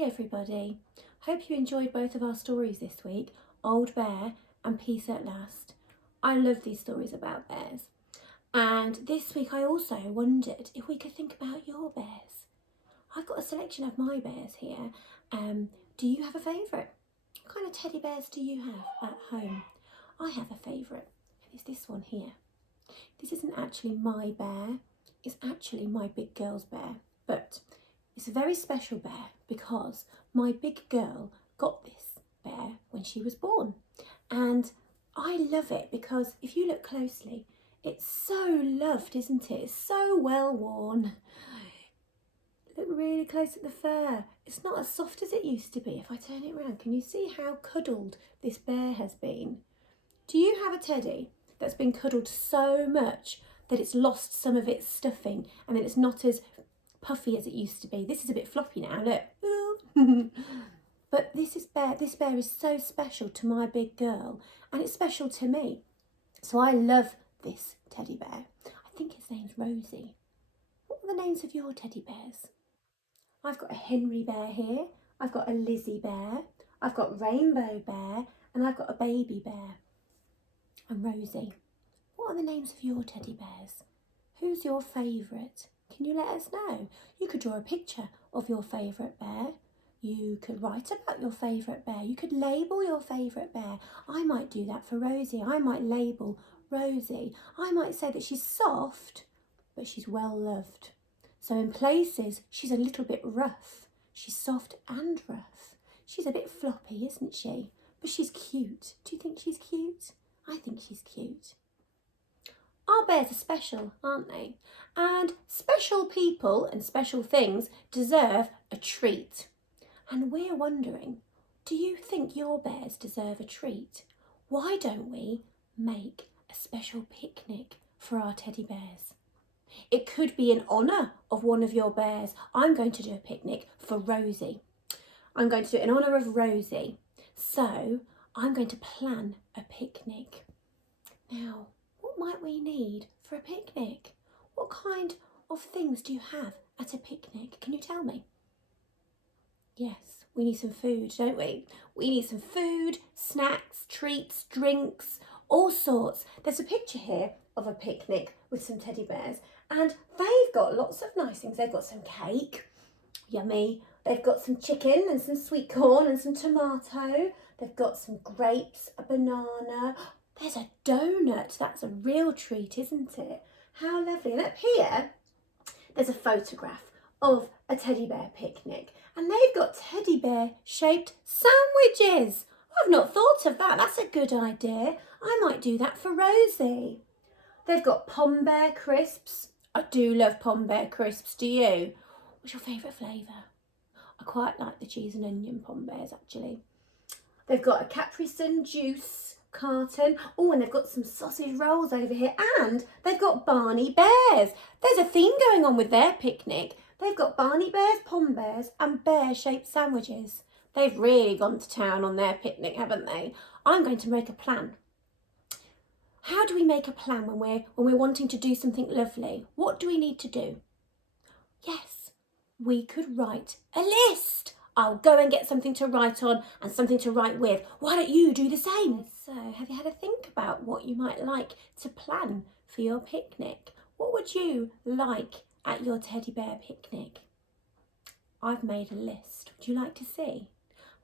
Hi everybody. Hope you enjoyed both of our stories this week, Old Bear and Peace at Last. I love these stories about bears. And this week I also wondered if we could think about your bears. I've got a selection of my bears here. Do you have a favourite? What kind of teddy bears do you have at home? I have a favourite, and it's this one here. This isn't actually my bear, it's actually my big girl's bear, but it's a very special bear because my big girl got this bear when she was born. And I love it because if you look closely, it's so loved, isn't it? It's so well worn. Look really close at the fur. It's not as soft as it used to be. If I turn it around, can you see how cuddled this bear has been? Do you have a teddy that's been cuddled so much that it's lost some of its stuffing and then it's not as puffy as it used to be? This is a bit floppy now, look. But this bear is so special to my big girl, and it's special to me. So I love this teddy bear. I think his name's Rosie. What are the names of your teddy bears? I've got a Henry bear here, I've got a Lizzie bear, I've got Rainbow bear, and I've got a baby bear. And Rosie. What are the names of your teddy bears? Who's your favourite? Can you let us know? You could draw a picture of your favourite bear. You could write about your favourite bear. You could label your favourite bear. I might do that for Rosie. I might label Rosie. I might say that she's soft, but she's well loved. So in places, she's a little bit rough. She's soft and rough. She's a bit floppy, isn't she? But she's cute. Do you think she's cute? I think she's cute. Our bears are special, aren't they? And special people and special things deserve a treat. And we're wondering, do you think your bears deserve a treat? Why don't we make a special picnic for our teddy bears? It could be in honour of one of your bears. I'm going to do a picnic for Rosie. I'm going to do it in honour of Rosie. So I'm going to plan a picnic. Now, what might we need for a picnic? What kind of things do you have at a picnic? Can you tell me? Yes, we need some food, don't we? We need some food, snacks, treats, drinks, all sorts. There's a picture here of a picnic with some teddy bears, and they've got lots of nice things. They've got some cake, yummy. They've got some chicken and some sweet corn and some tomato. They've got some grapes, a banana. There's a donut. That's a real treat, isn't it? How lovely. And up here, there's a photograph of a teddy bear picnic. And they've got teddy bear shaped sandwiches. I've not thought of that. That's a good idea. I might do that for Rosie. They've got Pom Bear crisps. I do love Pom Bear crisps. Do you? What's your favourite flavour? I quite like the cheese and onion Pom Bears, actually. They've got a Capri Sun juice carton. Oh, and they've got some sausage rolls over here, and they've got Barney bears. There's a theme going on with their picnic. They've got Barney bears, Pom bears, and bear-shaped sandwiches. They've really gone to town on their picnic, haven't they? I'm going to make a plan. How do we make a plan when we're wanting to do something lovely? What do we need to do? Yes, we could write a list. I'll go and get something to write on and something to write with. Why don't you do the same? So, have you had a think about what you might like to plan for your picnic? What would you like at your teddy bear picnic? I've made a list. Would you like to see?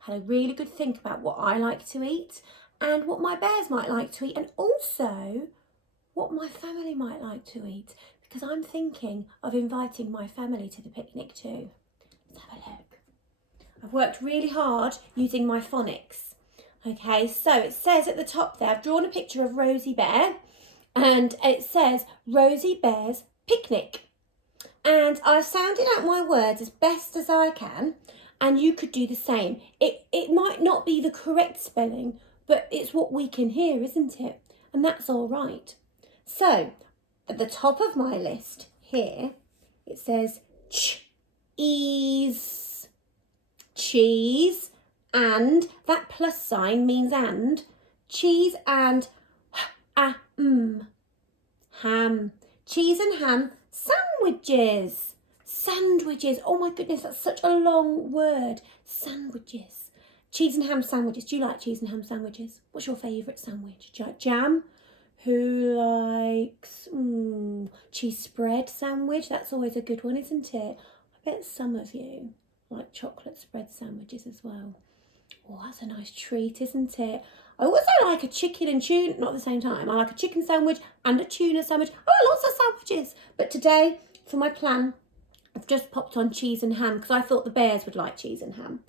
I had a really good think about what I like to eat and what my bears might like to eat, and also what my family might like to eat, because I'm thinking of inviting my family to the picnic too. Let's have a look. I've worked really hard using my phonics. Okay, so it says at the top there, I've drawn a picture of Rosie Bear, and it says Rosie Bear's picnic. And I've sounded out my words as best as I can, and you could do the same. It might not be the correct spelling, but it's what we can hear, isn't it? And that's all right. So, at the top of my list here, it says cheese, and that plus sign means and, cheese and ham. Cheese and ham sandwiches. Sandwiches. Oh my goodness, that's such a long word. Sandwiches. Cheese and ham sandwiches. Do you like cheese and ham sandwiches? What's your favourite sandwich? Do you like jam? Who likes cheese spread sandwich? That's always a good one, isn't it? I bet some of you like chocolate spread sandwiches as well. Oh, that's a nice treat, isn't it? I also like a chicken and tuna, not at the same time. I like a chicken sandwich and a tuna sandwich. Oh, lots of sandwiches. But today, for my plan, I've just popped on cheese and ham because I thought the bears would like cheese and ham.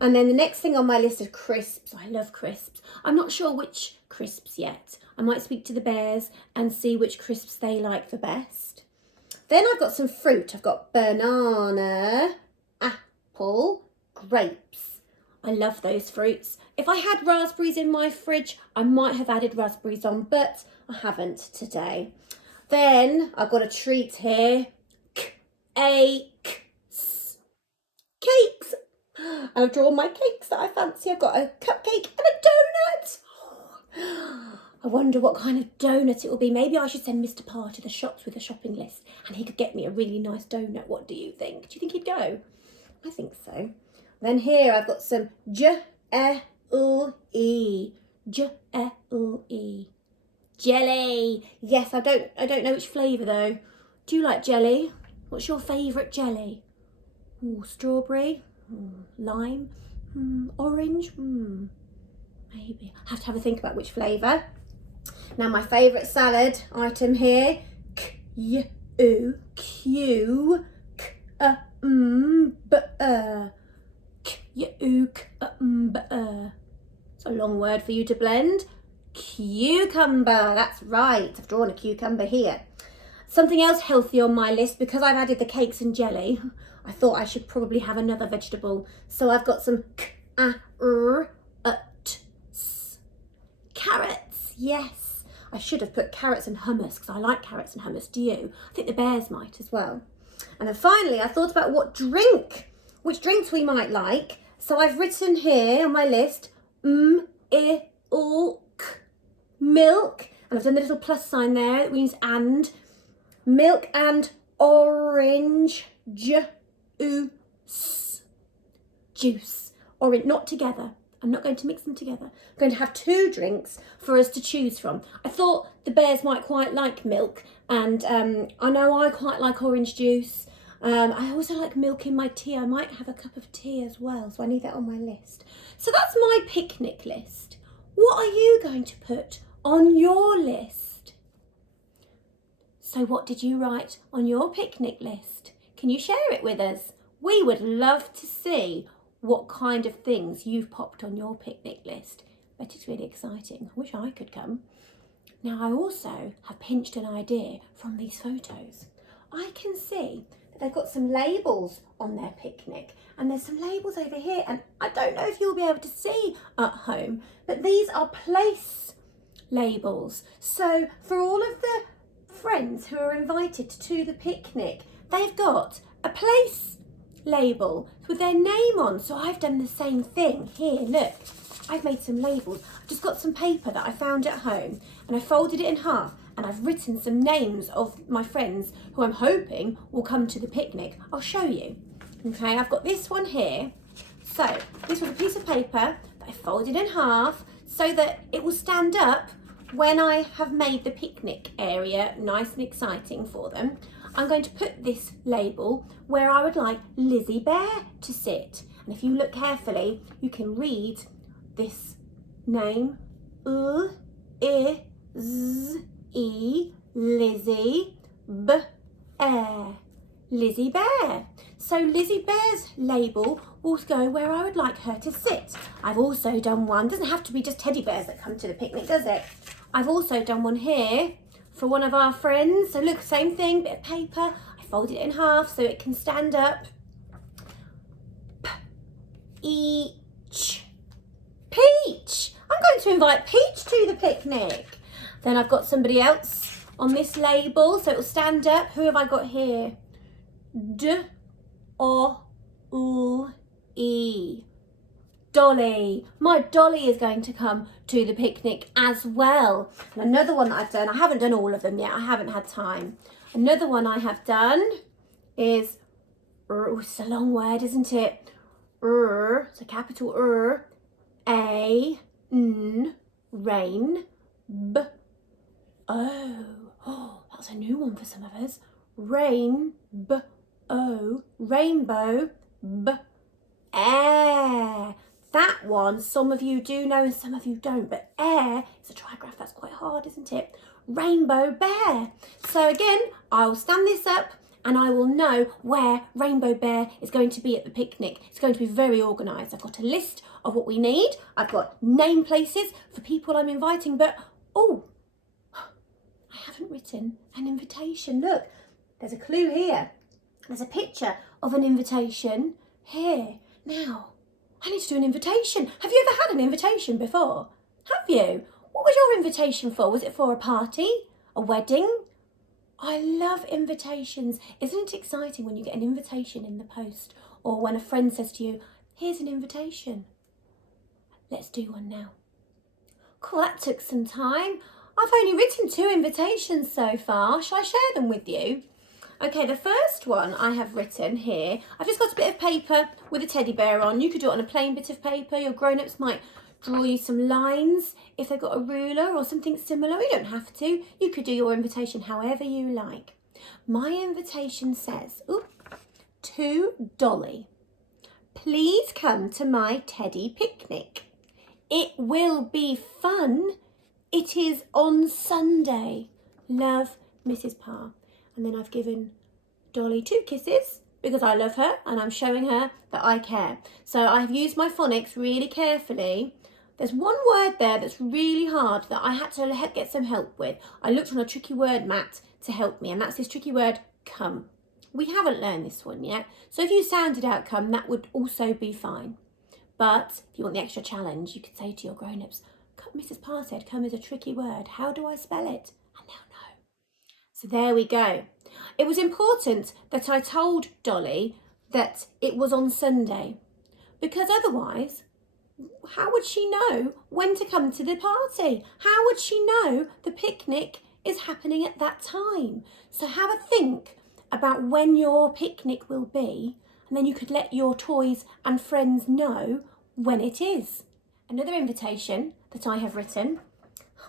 And then the next thing on my list is crisps. I love crisps. I'm not sure which crisps yet. I might speak to the bears and see which crisps they like the best. Then I've got some fruit. I've got banana, apple, grapes. I love those fruits. If I had raspberries in my fridge, I might have added raspberries on, but I haven't today. Then I've got a treat here. Cakes. And I've drawn my cakes that I fancy. I've got a cupcake and a donut. I wonder what kind of donut it will be. Maybe I should send Mr Parr to the shops with a shopping list and he could get me a really nice donut. What do you think? Do you think he'd go? I think so. Then here I've got some jelly. Jelly. Yes, I don't know which flavour though. Do you like jelly? What's your favourite jelly? Ooh, strawberry, lime, orange, maybe. I have to have a think about which flavour. Now my favourite salad item here, butter. It's a long word for you to blend. Cucumber, that's right. I've drawn a cucumber here. Something else healthy on my list, because I've added the cakes and jelly, I thought I should probably have another vegetable. So I've got some carrots. Yes, I should have put carrots and hummus because I like carrots and hummus. Do you? I think the bears might as well. And then finally, I thought about which drinks we might like. So I've written here on my list, milk, and I've done the little plus sign there that means and. Milk and orange juice. Orange, not together. I'm not going to mix them together. I'm going to have 2 drinks for us to choose from. I thought the bears might quite like milk, and I know I quite like orange juice. I also like milk in my tea. I might have a cup of tea as well, so I need that on my list. So that's my picnic list. What are you going to put on your list? So what did you write on your picnic list? Can you share it with us? We would love to see what kind of things you've popped on your picnic list. But it's really exciting. I wish I could come. Now I also have pinched an idea from these photos. I can see that they've got some labels on their picnic, and there's some labels over here, and I don't know if you'll be able to see at home, but these are place labels. So for all of the friends who are invited to the picnic, they've got a place label with their name on. So I've done the same thing here. Look, I've made some labels. I've just got some paper that I found at home and I folded it in half, and I've written some names of my friends who I'm hoping will come to the picnic. I'll show you. Okay, I've got this one here. So this was a piece of paper that I folded in half so that it will stand up when I have made the picnic area nice and exciting for them. I'm going to put this label where I would like Lizzie Bear to sit. And if you look carefully, you can read this name, Lizzie Bear. Lizzie Bear. So Lizzie Bear's label will go where I would like her to sit. I've also done one, doesn't have to be just teddy bears that come to the picnic, does it? I've also done one here for one of our friends. So look, same thing, bit of paper. I folded it in half so it can stand up. Peach. I'm going to invite Peach to the picnic. Then I've got somebody else on this label, so it will stand up. Who have I got here? Dolly. My Dolly is going to come to the picnic as well. And another one that I've done, I haven't done all of them yet, I haven't had time. Another one I have done is Oh, it's a long word, isn't it? It's a capital A, N, rain, B, O. Oh, that's a new one for some of us. Rain, B, O, rainbow, B, air. That one, some of you do know and some of you don't, but air is a trigraph. That's quite hard, isn't it? Rainbow bear. So again, I'll stand this up and I will know where Rainbow Bear is going to be at the picnic. It's going to be very organised. I've got a list of what we need. I've got name places for people I'm inviting, but oh, I haven't written an invitation. Look, there's a clue here. There's a picture of an invitation here. Now, I need to do an invitation. Have you ever had an invitation before? Have you? What was your invitation for? Was it for a party? A wedding? I love invitations. Isn't it exciting when you get an invitation in the post or when a friend says to you, here's an invitation. Let's do one now. Cool, that took some time. I've only written 2 invitations so far. Shall I share them with you? Okay, the first one I have written here, I've just got a bit of paper with a teddy bear on. You could do it on a plain bit of paper. Your grown-ups might draw you some lines if they've got a ruler or something similar. You don't have to. You could do your invitation however you like. My invitation says, to Dolly, please come to my teddy picnic. It will be fun. It is on Sunday. Love, Mrs Parr. And then I've given Dolly 2 kisses because I love her and I'm showing her that I care. So I've used my phonics really carefully. There's one word there that's really hard that I had to get some help with. I looked on a tricky word mat to help me, and that's this tricky word, come. We haven't learned this one yet. So if you sounded out come, that would also be fine. But if you want the extra challenge, you could say to your grown-ups, Mrs Parr said come is a tricky word. How do I spell it? And they'll know. So there we go. It was important that I told Dolly that it was on Sunday, because otherwise, how would she know when to come to the party? How would she know the picnic is happening at that time? So have a think about when your picnic will be, and then you could let your toys and friends know when it is. Another invitation that I have written,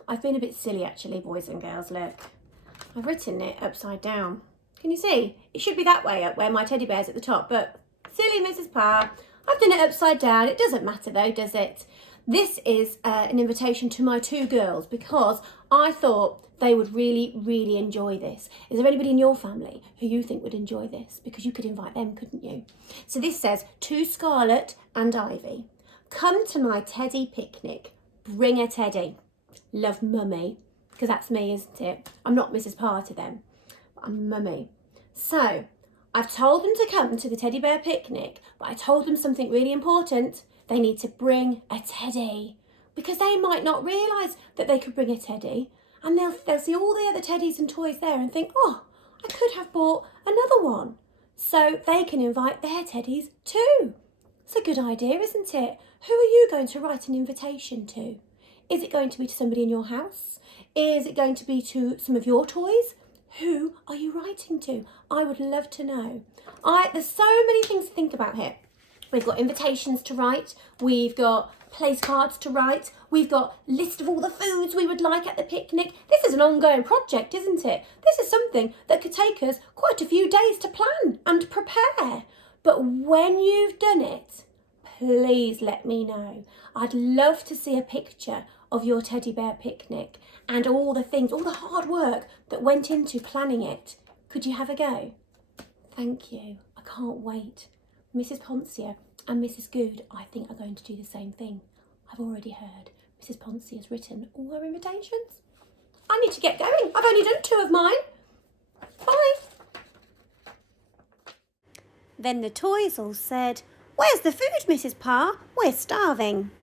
I've been a bit silly actually, boys and girls, look. I've written it upside down. Can you see? It should be that way up where my teddy bear's at the top, but silly Mrs Parr. I've done it upside down. It doesn't matter though, does it? This is an invitation to my 2 girls because I thought they would really, really enjoy this. Is there anybody in your family who you think would enjoy this? Because you could invite them, couldn't you? So this says, to Scarlett and Ivy, come to my teddy picnic. Bring a teddy. Love, Mummy. Because that's me, isn't it? I'm not Mrs Parr to them, but I'm Mummy. So I've told them to come to the teddy bear picnic, but I told them something really important. They need to bring a teddy because they might not realise that they could bring a teddy, and they'll see all the other teddies and toys there and think, oh, I could have bought another one. So they can invite their teddies too. It's a good idea, isn't it? Who are you going to write an invitation to? Is it going to be to somebody in your house? Is it going to be to some of your toys? Who are you writing to? I would love to know. There's so many things to think about here. We've got invitations to write. We've got place cards to write. We've got a list of all the foods we would like at the picnic. This is an ongoing project, isn't it? This is something that could take us quite a few days to plan and prepare. But when you've done it, please let me know. I'd love to see a picture of your teddy bear picnic and all the things, all the hard work that went into planning it. Could you have a go? Thank you. I can't wait. Mrs Poncia and Mrs Good, I think, are going to do the same thing. I've already heard Mrs Poncia has written all her invitations. I need to get going. I've only done 2 of mine. Bye. Then the toys all said, where's the food, Mrs Parr? We're starving.